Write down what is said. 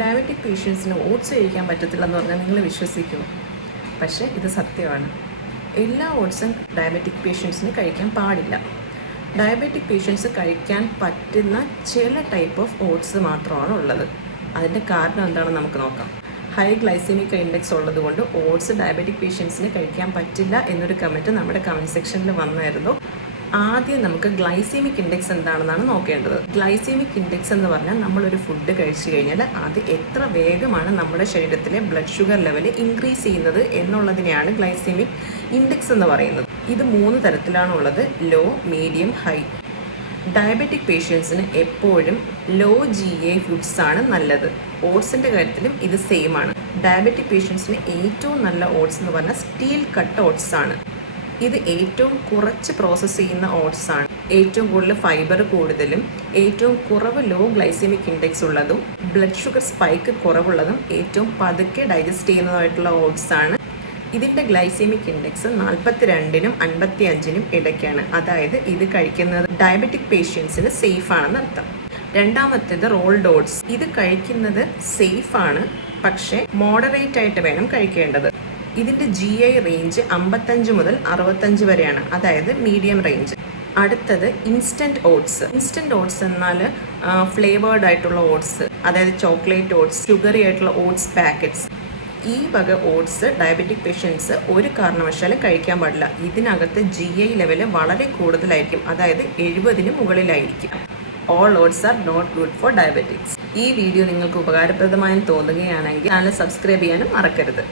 Diabetic പേഷ്യൻസിന് oats കഴിക്കാൻ പറ്റത്തില്ലെന്ന് പറഞ്ഞാൽ നിങ്ങൾ വിശ്വസിക്കുമോ? പക്ഷേ ഇത് സത്യമാണ്. എല്ലാ ഓട്സും ഡയബറ്റിക് പേഷ്യൻസിന് കഴിക്കാൻ പാടില്ല. ഡയബറ്റിക് പേഷ്യൻസ് കഴിക്കാൻ പറ്റുന്ന ചില ടൈപ്പ് ഓഫ് ഓട്സ് മാത്രമാണ് ഉള്ളത്. അതിൻ്റെ കാരണം എന്താണെന്ന് നമുക്ക് നോക്കാം. ഹൈ ഗ്ലൈസെമിക് ഇൻഡെക്സ് ഉള്ളതുകൊണ്ട് ഓട്സ് ഡയബറ്റിക് പേഷ്യൻസിന് കഴിക്കാൻ പറ്റില്ല എന്നൊരു കമൻറ്റ് നമ്മുടെ കമൻറ്റ് സെക്ഷനിൽ വന്നായിരുന്നു. ആദ്യം നമുക്ക് ഗ്ലൈസെമിക് ഇൻഡെക്സ് എന്താണെന്നാണ് നോക്കേണ്ടത്. ഗ്ലൈസെമിക് ഇൻഡെക്സ് എന്ന് പറഞ്ഞാൽ നമ്മളൊരു ഫുഡ് കഴിച്ചു കഴിഞ്ഞാൽ അത് എത്ര വേഗമാണ് നമ്മുടെ ശരീരത്തിലെ ബ്ലഡ് ഷുഗർ ലെവൽ ഇൻക്രീസ് ചെയ്യുന്നത് എന്നുള്ളതിനെയാണ് ഗ്ലൈസെമിക് ഇൻഡെക്സ് എന്ന് പറയുന്നത്. ഇത് 3 തരത്തിലാണുള്ളത്: ലോ, മീഡിയം, ഹൈ. ഡയബറ്റിക് പേഷ്യൻസിന് എപ്പോഴും ലോ GA ഫുഡ്സ് ആണ് നല്ലത്. ഓട്സിൻ്റെ കാര്യത്തിലും ഇത് സെയിം ആണ്. ഡയബറ്റിക് പേഷ്യൻസിന് ഏറ്റവും നല്ല ഓട്സ് എന്ന് പറഞ്ഞാൽ സ്റ്റീൽ കട്ട് ഓട്സ് ആണ്. ഇത് ഏറ്റവും കുറച്ച് പ്രോസസ്സ് ചെയ്യുന്ന ഓട്സ് ആണ്. ഏറ്റവും കൂടുതൽ ഫൈബർ കൂടുതലും ഏറ്റവും കുറവ് ലോ ഗ്ലൈസെമിക് ഇൻഡെക്സ് ഉള്ളതും ബ്ലഡ് ഷുഗർ സ്പൈക്ക് കുറവുള്ളതും ഏറ്റവും പതുക്കെ ഡൈജസ്റ്റ് ചെയ്യുന്നതായിട്ടുള്ള ഓട്സ് ആണ്. ഇതിൻ്റെ ഗ്ലൈസെമിക് ഇൻഡെക്സ് 42-നും 55-നും ഇടയ്ക്കാണ്. അതായത് ഇത് കഴിക്കുന്നത് ഡയബറ്റിക് പേഷ്യൻസിന് സേഫ് ആണെന്ന് അർത്ഥം. രണ്ടാമത്തേത് റോൾഡ് ഓട്സ്. ഇത് കഴിക്കുന്നത് സേഫ് ആണ്, പക്ഷേ മോഡറേറ്റ് ആയിട്ട് വേണം കഴിക്കേണ്ടത്. ഇതിൻ്റെ GI റേഞ്ച് 55 മുതൽ 65 വരെയാണ്, അതായത് മീഡിയം റേഞ്ച്. അടുത്തത് ഇൻസ്റ്റൻറ്റ് ഓട്സ്. ഇൻസ്റ്റൻറ്റ് ഓട്സ് എന്നാൽ ഫ്ലേവേർഡ് ആയിട്ടുള്ള ഓട്സ്, അതായത് ചോക്ലേറ്റ് ഓട്സ്, ഷുഗറി ആയിട്ടുള്ള ഓട്സ് പാക്കറ്റ്സ്. ഈ വക ഓട്സ് ഡയബറ്റിക് പേഷ്യൻസ് ഒരു കാരണവശാലും കഴിക്കാൻ പാടില്ല. ഇതിനകത്ത് GI ലെവൽ വളരെ കൂടുതലായിരിക്കും, അതായത് 70-ന് മുകളിലായിരിക്കും. All oats are not good for diabetics. ഈ വീഡിയോ നിങ്ങൾക്ക് ഉപകാരപ്രദമായി തോന്നുകയാണെങ്കിൽ ചാനൽ സബ്സ്ക്രൈബ് ചെയ്യാനും മറക്കരുത്.